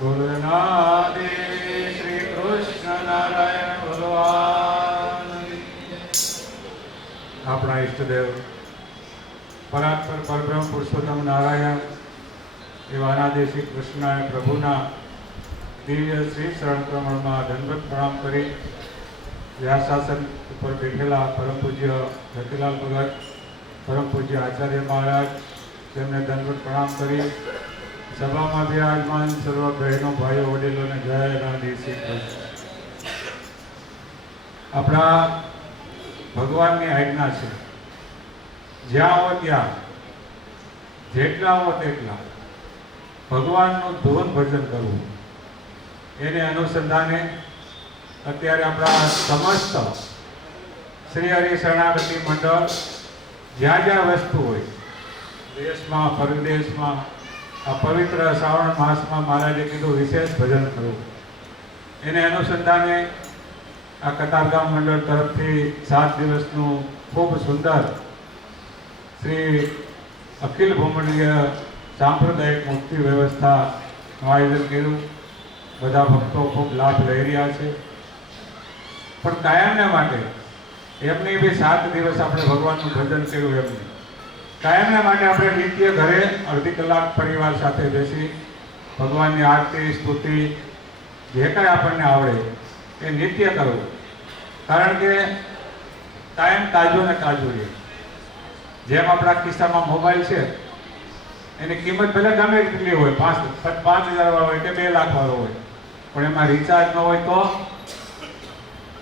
ગુરુનાદે શ્રી કૃષ્ણ નારાયણ ભગવાન. આપણા ઈષ્ટદેવ પરાત્પર પરબ્રહ્મ પુરુષોત્તમ નારાયણ એવા અનાદિ શ્રી કૃષ્ણ પ્રભુના દિવ્ય શ્રી શરણ પ્રમાણમાં દંડવત પ્રણામ કરી વ્યાસાસન ઉપર બેઠેલા પરમ પૂજ્ય જતિલાલ ભગત, પરમ પૂજ્ય આચાર્ય મહારાજ, તેમને દંડવત પ્રણામ કરી સભામાં બિરાજમાન સર્વ બહેનો ભાઈઓ વડીલોને જય અનાદિ શ્રી કૃષ્ણ. આપણા ભગવાનની આજ્ઞા છે, જ્યાં હો ત્યાં, જેટલા હો તેટલા ભગવાનનું ધૂન ભજન કરવું. એને અનુસંધાને અત્યારે આપણા સમસ્ત શ્રી હરિ શરણાગતિ મંડળ જ્યાં જ્યાં વસ્તુ હોય, દેશમાં પરદેશમાં, આ પવિત્ર શ્રાવણ માસમાં મહારાજે કીધું વિશેષ ભજન કરવું. એને અનુસંધાને આ કતારગામ મંડળ તરફથી 7 દિવસનું ખૂબ સુંદર શ્રી અખિલ ભૂમંડળીય સાંપ્રદાયિક મુક્તિ વ્યવસ્થાનું આયોજન કર્યું. બધા ભક્તો ખૂબ લાભ લઈ રહ્યા છે. પણ કાયમને માટે એમની બી 7 દિવસ આપણે ભગવાનનું ભજન કર્યું. એમની કાયમને માટે આપણે નિત્ય ઘરે અડધી કલાક પરિવાર સાથે બેસી ભગવાનની આરતી સ્તુતિ જે કાંઈ આપણને આવડે એ નિત્ય કરવું. કારણ કે કાયમ તાજો ને તાજું રહે. જેમ આપણા ખિસ્સામાં મોબાઈલ છે, એની કિંમત ભલે ગમે કેટલી હોય, 5,000 વાળો હોય કે 2 લાખ વાળો હોય, પણ એમાં રિચાર્જ ન હોય તો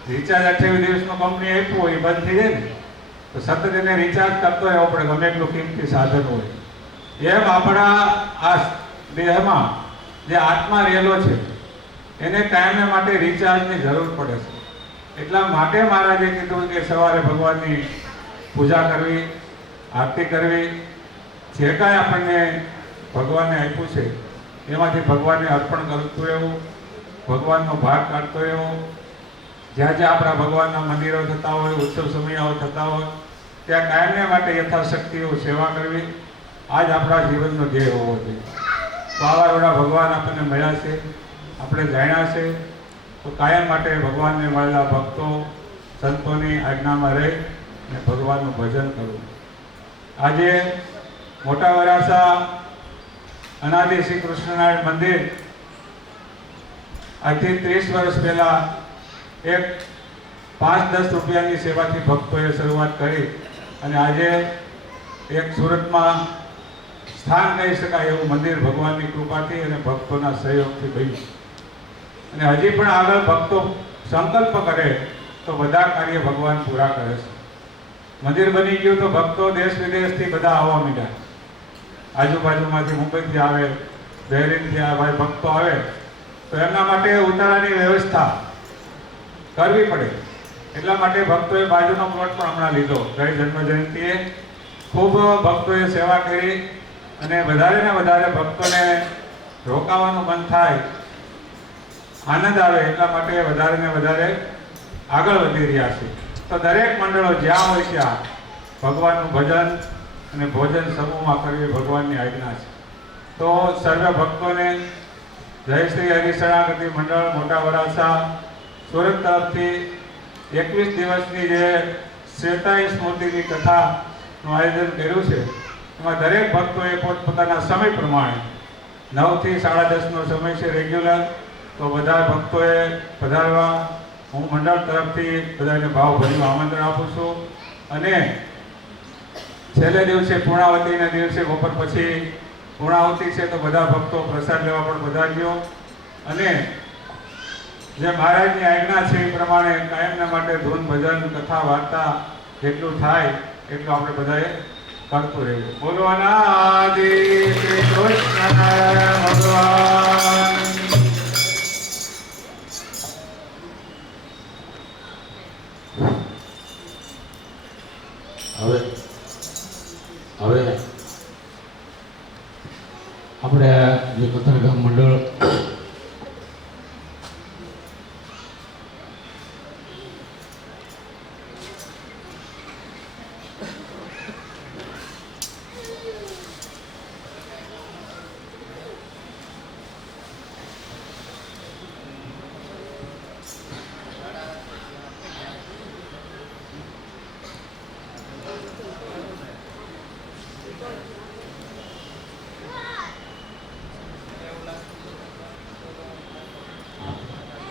રિચાર્જ 28 દિવસનું કંપની આપ્યું હોય એ બંધ થઈ જાય ને, તો સતત એને રિચાર્જ કરતો રહેવો પડે, ગમે એટલું કિંમતી સાધન હોય. એમ આપણા આ દેહમાં જે આત્મા રહેલો છે એને કાયમને માટે રિચાર્જની જરૂર પડે છે. એટલા માટે મહારાજે કીધું કે સવારે ભગવાનની પૂજા કરવી, આરતી કરવી, જે કાંઈ આપણને ભગવાનને આપ્યું છે એમાંથી ભગવાનને અર્પણ કરતું રહેવું, ભગવાનનો ભાગ કાઢતો રહેવો. જ્યાં જ્યાં આપણા ભગવાનના મંદિરો થતા હોય, ઉત્સવ સમયાઓ થતા હોય, ત્યાં કાયમને માટે યથાશક્તિઓ સેવા કરવી. આ જ આપણા જીવનનો ધ્યેય હોવો જોઈએ. તો આવા એવડા ભગવાન આપણને મળ્યા છે, આપણે જાણ્યા છે, તો કાયમ માટે ભગવાનને મળેલા ભક્તો સંતોની આજ્ઞામાં રહી અને ભગવાનનું ભજન કરવું. આજે મોટા વરાસા અનાદિ શ્રી કૃષ્ણનારાયણ મંદિર આજથી 30 વર્ષ પહેલાં એક 5-10 રૂપિયાની સેવાથી ભક્તોએ શરૂઆત કરી અને આજે એક સુરતમાં સ્થાન કહી શકાય એવું મંદિર ભગવાનની કૃપાથી અને ભક્તોના સહયોગથી બન્યું. અને હજી પણ આગળ ભક્તો સંકલ્પ કરે તો બધા કાર્ય ભગવાન પૂરા કરે છે. મંદિર બની ગયું તો ભક્તો દેશ વિદેશથી બધા આવવા માંડ્યા. આજુબાજુમાંથી મુંબઈથી આવે, બહેરીનથી આવે, ભક્તો આવે તો એમના માટે ઉતારાની વ્યવસ્થા કરવી પડે. એટલા માટે ભક્તોએ બાજુનો પ્લોટ પણ હમણાં લીધો. ગઈ જન્મ જયંતિએ ખૂબ ભક્તોએ સેવા કરી અને વધારે ને વધારે ભક્તોને રોકાવાનું મન થાય, આનંદ આવે, એટલા માટે વધારે ને વધારે આગળ વધી રહ્યા છે. તો દરેક મંડળો જ્યાં હોય ત્યાં ભગવાનનું ભજન અને ભોજન સમૂહમાં કરવી ભગવાનની આજ્ઞા છે. તો સર્વે ભક્તોને જય શ્રી હરિ શરણાગતિ મંડળ મોટા વરાસા સુરત તરફથી 21 દિવસની જે શ્વેતાઈ સ્મૃતિની કથાનું આયોજન કર્યું છે, એમાં દરેક ભક્તોએ પોતપોતાના સમય પ્રમાણે 9 થી 10:30નો સમય છે રેગ્યુલર. તો બધા ભક્તોએ પધારવા હું મંડળ તરફથી બધાને ભાવભર્યું આમંત્રણ આપું છું. અને છેલ્લે દિવસે પૂર્ણાવતીના દિવસે બપોર પછી પૂર્ણાવતી છે, તો બધા ભક્તો પ્રસાદ લેવા પણ પધારજો. અને જે મહારાજની આજ્ઞા છે એ પ્રમાણે કાયમના માટે ધૂન ભજન કથા વાર્તા જેટલું થાય એટલું આપણે બધાએ કરતું રહેવું. બોલો અનાદિ શ્રી કૃષ્ણ ભગવાન. હવે આપણે જે કતારગામ મંડળ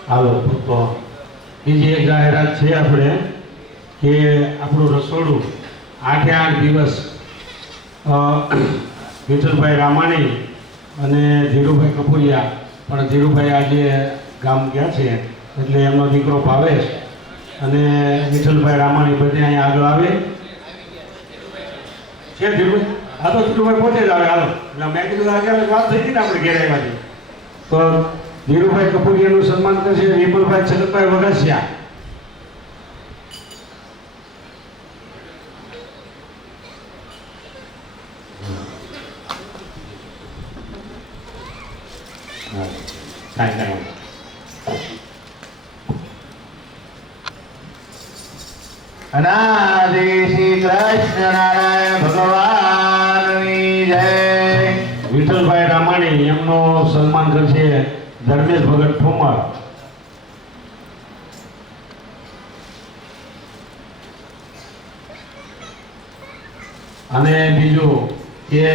હાલો તો બીજી એક જાહેરાત છે આપણે કે આપણું રસોડું 8 દિવસ વિઠ્ઠલભાઈ રામાણી અને ધીરુભાઈ કપૂરિયા, પણ ધીરુભાઈ આજે ગામ ગયા છે એટલે એમનો દીકરો ભાવેશ અને વિઠ્ઠલભાઈ રામાણી બંને અહીંયા આગળ આવે છે. ધીરુભાઈ હા તો ધીરુભાઈ પોતે જ આવે. હાલો એટલે મેં કીધું આગળ વાત થઈ ગઈ ને આપણે ઘેર આવ્યાથી. તો ધીરુભાઈ કપૂરિયાનું સન્માન કરશે વિપુલભાઈ છગનભાઈ વઘાસિયા. અનાદિ શ્રી કૃષ્ણ નારાયણ ભગવાનની જય. વિઠ્ઠલભાઈ રામાણી એમનું સન્માન કરશે ધર્મેશ ભગત ઠુમર. અને બીજું કે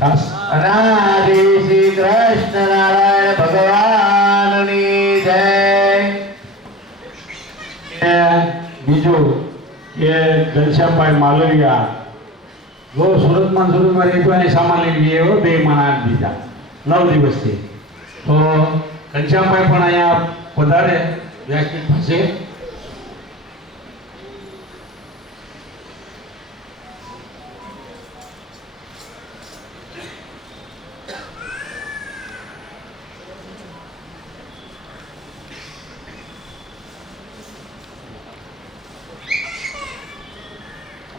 ખાસ અનાદિ શ્રી કૃષ્ણ નારાયણ ભગવાનની જય. બીજું કે ઘનશ્યામભાઈ માલવિયા જો સુરતમાં રહેતો એની સામાન લઈને ગઈ એવો 2 માણા દીધા 9 દિવસથી. તો ઘનશ્યામભાઈ પણ અહીંયા વધારે વ્યાખ્યાન થશે.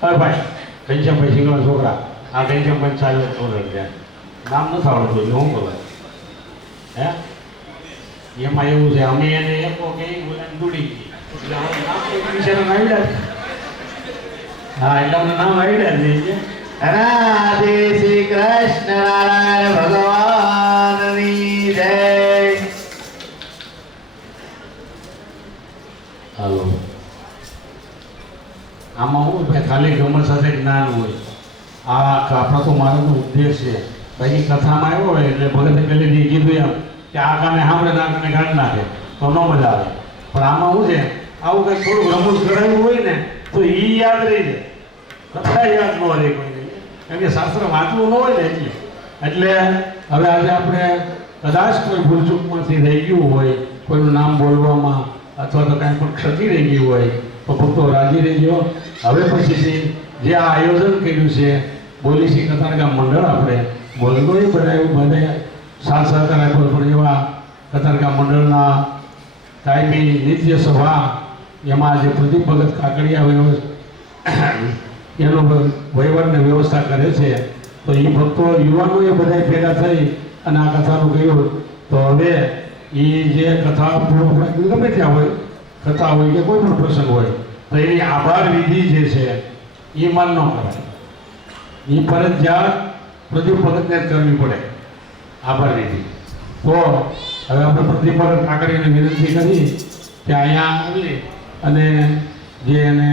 હવે ભાઈ ઘનશ્યામભાઈ સિંગના છોકરા આ ઘનશ્યામભાઈ ચાલે છોકરા ત્યાં નામ નથી આવડતું એટલે શું કરું હે એમાં એવું છે અમે એને એકો કે બોલાને દૂડી ગઈ એટલે હવે નામ તો વિષયનું આવ્યા હા એટલે અમને નામ આવ્યા જ નહીં. અનાદિ શ્રી કૃષ્ણ નારાયણ ભગવાનની જય. હાલો આમાં શું ભાઈ ખાલી ગમત સાથે જ્ઞાન હોય. આ આપણો તો મારો ઉદ્દેશ છે. બાકી કથામાં આવ્યો હોય એટલે ભગતે પહેલેથી કીધું એમ કે આ કાને સાંભળે ના કાને કાઢી નાખે તો ન મજા આવે. પણ આમાં શું છે આવું કંઈક થોડું રમૂજ કરાયું હોય ને તો એ યાદ રહી જાય, કથા યાદ ન રહે કોઈને, કેમ કે શાસ્ત્ર વાંચવું ન હોય ને એટલે હવે આજે આપણે કદાચ કોઈ ભૂલચૂકમાંથી રહી ગયું હોય, કોઈનું નામ બોલવામાં અથવા તો કાંઈ પણ ક્ષતિ રહી ગઈ હોય તો ભક્તો રાજી રહેજો. હવે પછીથી જે આ આયોજન કર્યું છે બોલીસી કતારગામ મંડળ, આપણે બોલતો એ બધા એવું બધે સાથ સહકાર આપ્યો, પણ એવા કતારગામ મંડળના કાયમી નિત્ય સભા એમાં જે પ્રદીપ ભગત કાકડિયા એનો વહીવટને વ્યવસ્થા કરે છે. તો એ ભક્તો યુવાનોએ બધા ભેગા થઈ અને આ કથાનું કહ્યું. તો હવે એ જે કથા ગમે ત્યાં હોય, કથા હોય કે કોઈ પણ પ્રસંગ હોય તો એની આભાર વિધિ જે છે એ મન ન કરાય. એ ફરજિયાત પ્રદીપ ભગતને જ કરવી પડે આભાર વિધિ. તો હવે આપણે પ્રદીપ ભગત કાકડીને વિનંતી કરી કે અહીંયા આવી અને જે એને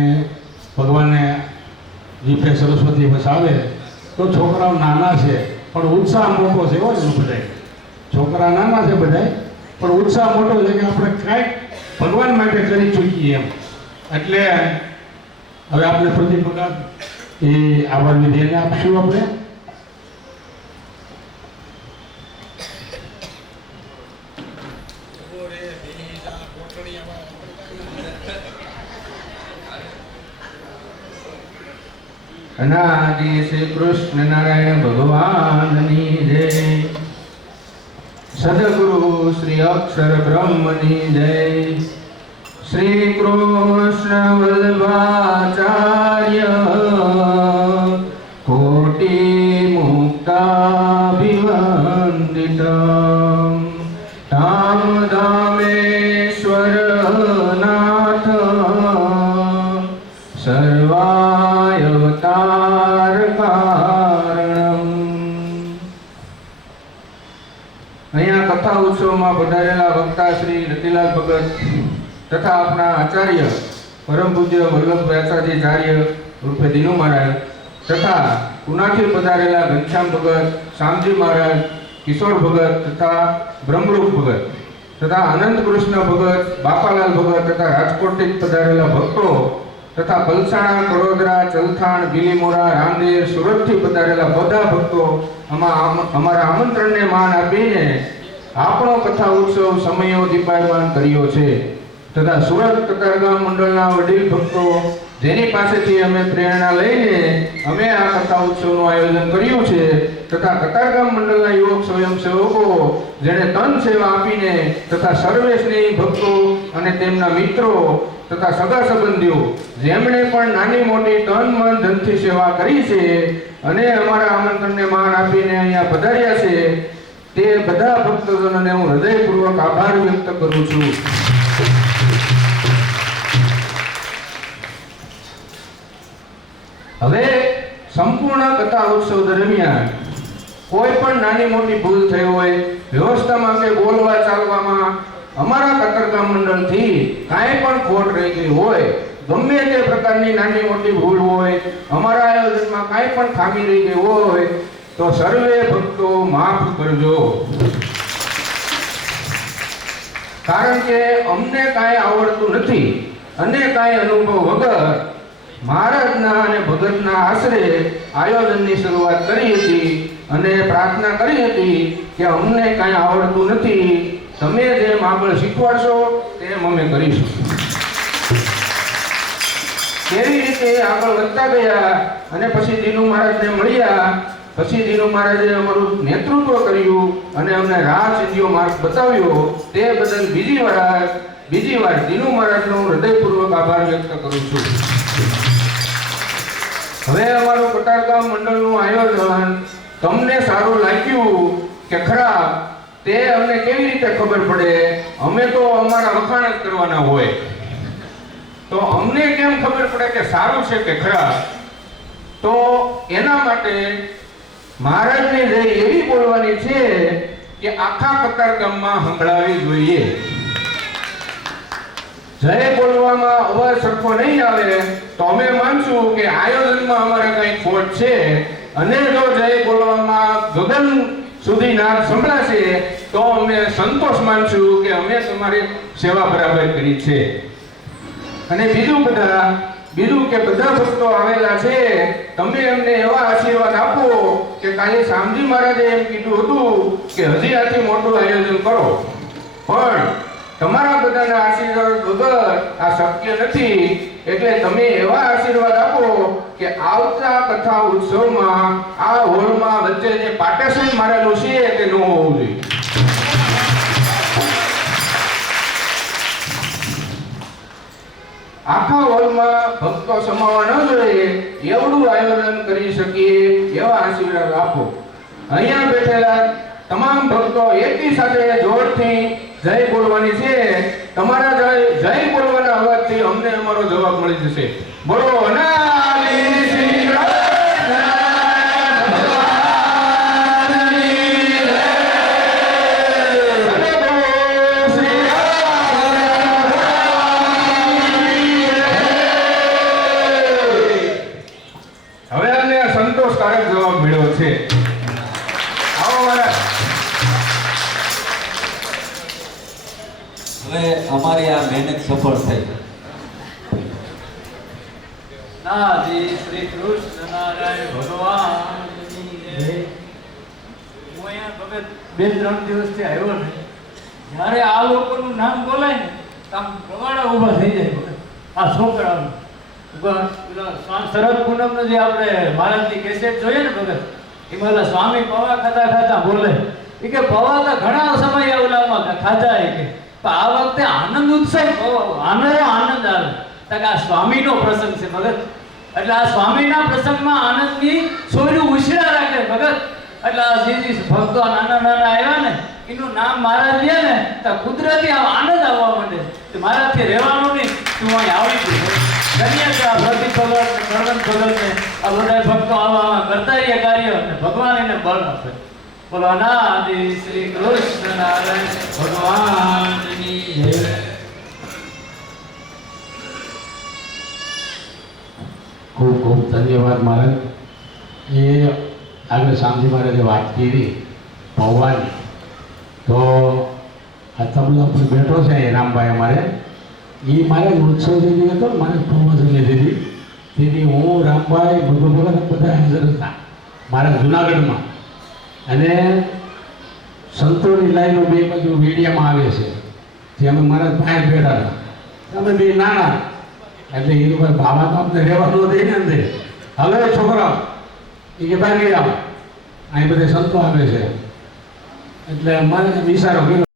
ભગવાનને જીભે સરસ્વતી વસાવે. તો છોકરાઓ નાના છે પણ ઉત્સાહ મોટો છે હોય ને બધાય. છોકરા નાના છે બધાય પણ ઉત્સાહ મોટો છે કે આપણે કાંઈક ભગવાન માટે કરી ચૂકીએ એમ. એટલે હવે આપણે પ્રદીપ ભગત એ આભાર વિધિ એને આપશું આપણે. અનાદિ શ્રી કૃષ્ણ નારાયણ ભગવાનની જય. સદગુરુ શ્રી અક્ષર બ્રહ્મની જય. શ્રી કૃષ્ણ વલ્લભાચાર્ય કોટી મુક્તાભિવંદિત ધામ ધામેશ્વર નાથ સર્વાયવતાર કારણમ. અહીંયા કથા ઉત્સવમાં પધારેલા વક્તા શ્રી રતિલાલ ભગત તથા આપણા આચાર્ય પરમ પૂજ્ય વલ્લભભાઈ આચાર્ય રૂપે દિનુ મહારાજ તથા પુનાથી પધારેલા ઘનશ્યામ ભગત, શામજી મહારાજ, કિશોર ભગત તથા બ્રહ્મરૂપ ભગત તથા અનંત કૃષ્ણ ભગત, બાપાલાલ ભગત તથા રાજકોટથી પધારેલા ભક્તો તથા પલસાણા, કડોદરા, ચલથાણ, બિલીમોરા, રામદેવ, સુરતથી પધારેલા બધા ભક્તો અમારા આમંત્રણને માન આપીને આપણો કથા ઉત્સવ સમયોદીપાયમાન કર્યો છે. તથા સુરત કતારગામ મંડળના વડીલ ભક્તો જેની પાસેથી અમે પ્રેરણા લઈને અમે આ કથા ઉત્સવનું આયોજન કર્યું છે, તથા કતારગામ મંડળના યુવક સ્વયંસેવકો જેણે તન સેવા આપીને તથા સર્વે સ્નેહી ભક્તો અને તેમના મિત્રો તથા સગા સંબંધીઓ જેમણે પણ નાની મોટી તન મન ધનથી સેવા કરી છે અને અમારા આમંત્રણને માન આપીને અહીંયા પધાર્યા છે, તે બધા ભક્તજનોને હું હૃદયપૂર્વક આભાર વ્યક્ત કરું છું. હવે સંપૂર્ણ કથા ઉત્સવ દરમિયાન કોઈ પણ નાની મોટી ભૂલ થઈ હોય, વ્યવસ્થામાં કે બોલવા ચાલવામાં અમારા કતારગામ મંડળથી કાંઈ પણ ખોટ રહી ગઈ હોય, ગમે તે પ્રકારની નાની મોટી ભૂલ હોય, અમારા આયોજનમાં કાંઈ પણ ખામી રહી ગઈ હોય તો સર્વે ભક્તો માફ કરજો. કારણ કે અમને કાંઈ આવડતું નથી અને કાંઈ અનુભવ વગર મહારાજના અને ભગતના આશરે આયોજનની શરૂઆત કરી હતી અને પ્રાર્થના કરી હતી કે અમને કાંઈ આવડતું નથી, તમે જેમ આગળ શીખવાડશો તેમ અમે કરીશું. કેવી રીતે આગળ વધતા ગયા અને પછી દીનુ મહારાજને મળ્યા, પછી દીનુ મહારાજે અમારું નેતૃત્વ કર્યું અને અમને રાહ ચીંધ્યો માર્ગ બતાવ્યો, તે બદલ બીજી વાર દીનુ મહારાજનો હૃદયપૂર્વક આભાર વ્યક્ત કરું છું. હવે અમારું કતારગામ મંડળનું આયોજન તમને સારું લાગ્યું કે ખરાબ તે અમને કેવી રીતે ખબર પડે? અમે તો અમારા વખાણ જ કરવાના હોય, તો અમને કેમ ખબર પડે કે સારું છે કે ખરાબ? તો એના માટે મહારાજની જય એવી બોલવાની છે કે આખા કતારગામમાં સંભળાવી જોઈએ. જય બોલવામાં અવાજ સરખો નહીં આવે તો અમે માનશું કે આયોજનમાં અમારે કંઈ ખોટ છે, અને જો જય બોલવામાં ગગન સુધી નાદ સંભળાશે તો અમે સંતોષ માનશું કે અમે તમારી સેવા બરાબર કરી છે. અને બીજું કે બધા ભક્તો આવેલા છે, તમે એમને એવા આશીર્વાદ આપો કે કાલે શામજી મહારાજે એમ કીધું હતું કે હજી આથી મોટું આયોજન કરો, પણ તમારા બધાના આશીર્વાદ વગર આ શક્ય નથી. એટલે તમે એવા આશીર્વાદ આપો કે આવતા કથા ઉત્સવમાં આ હોલમાં વચ્ચે જે પાર્ટીશન મારેલું છે તે ન હોવું જોઈએ. આખા હોલમાં ભક્તો સમાવા ન જોઈએ એવડું આયોજન કરી શકીએ એવા આશીર્વાદ આપો. અહીંયા બેઠેલા તમામ ભક્તો એકી સાથે જોરથી જય બોલવાની છે. તમારા જય બોલવાના અવાજથી અમને અમારો જવાબ મળી જશે. બોલો અનાલી શ્રી સંતોષકારક જવાબ મળ્યો છે. હવે અમારી આ મહેનત સફળ થઈ. નાજી શ્રી કૃષ્ણ નારાયણ ભગવાનની જય. હું અહીંયા ભગત 2-3 દિવસથી આવ્યો ને, જ્યારે આ લોકોનું નામ બોલાય ને આમ પ્રવાળા ઊભા થઈ જાય ભગત. આ છોકરાનું શરદ પૂનમનો જે આપણે મહારાજની કેસેટ જોઈએ ને ભગત, એમાં સ્વામી પવા ખાતા બોલે એ કે પવા તો ઘણા સમય ઓલામાં ખાધા એ કે આ વખતે આનંદ ઉત્સવ આનંદ આવે. આ સ્વામીનો પ્રસંગ છે ભગત, એટલે આ સ્વામીના પ્રસંગમાં આનંદની સોયરું ઉછળા રાખે ભગત. એટલે આ જે ભક્તો નાના આવ્યા ને એનું નામ મહારાજ લે ને તો કુદરતી આનંદ આવવા માંડે. મહારાજથી રહેવાનું નહીં, તું અહીં આવી ગયું. ધન્ય છે આ પ્રતિક ભગત ભગત ને આ બધા ભક્તો આવા કરતા રહીએ કાર્ય અને ભગવાન એને બળ આપે. બોલો અનાદિ શ્રી કૃષ્ણ નારાયણ ભગવાનની જય. ખૂબ ખૂબ ધન્યવાદ મહારાજ. એ આગળ શામજી મહારાજે વાત કરી પૌવાની, તો આ તબલા ઉપર બેઠો છે એ રામભાઈ અમારે એ મારે ઉત્સવ દીધી હતો ને મારે પ્રમોશન લીધી તેથી હું રામભાઈ ભગત બધા હાજર હતા મારા જુનાગઢમાં અને સંતોની લાઈનો બે બાજુ મીડિયામાં આવે છે જે અમે મારા ભાઈ બેઠા હતા અમે બે નાના એટલે એ લોકો બાબા તો અમને રહેવાનું દઈ ને અંદર હવે છોકરાઓ એ કે બહાર ગયા અહીં બધે સંતો આવે છે એટલે મારે વિચારો કર્યો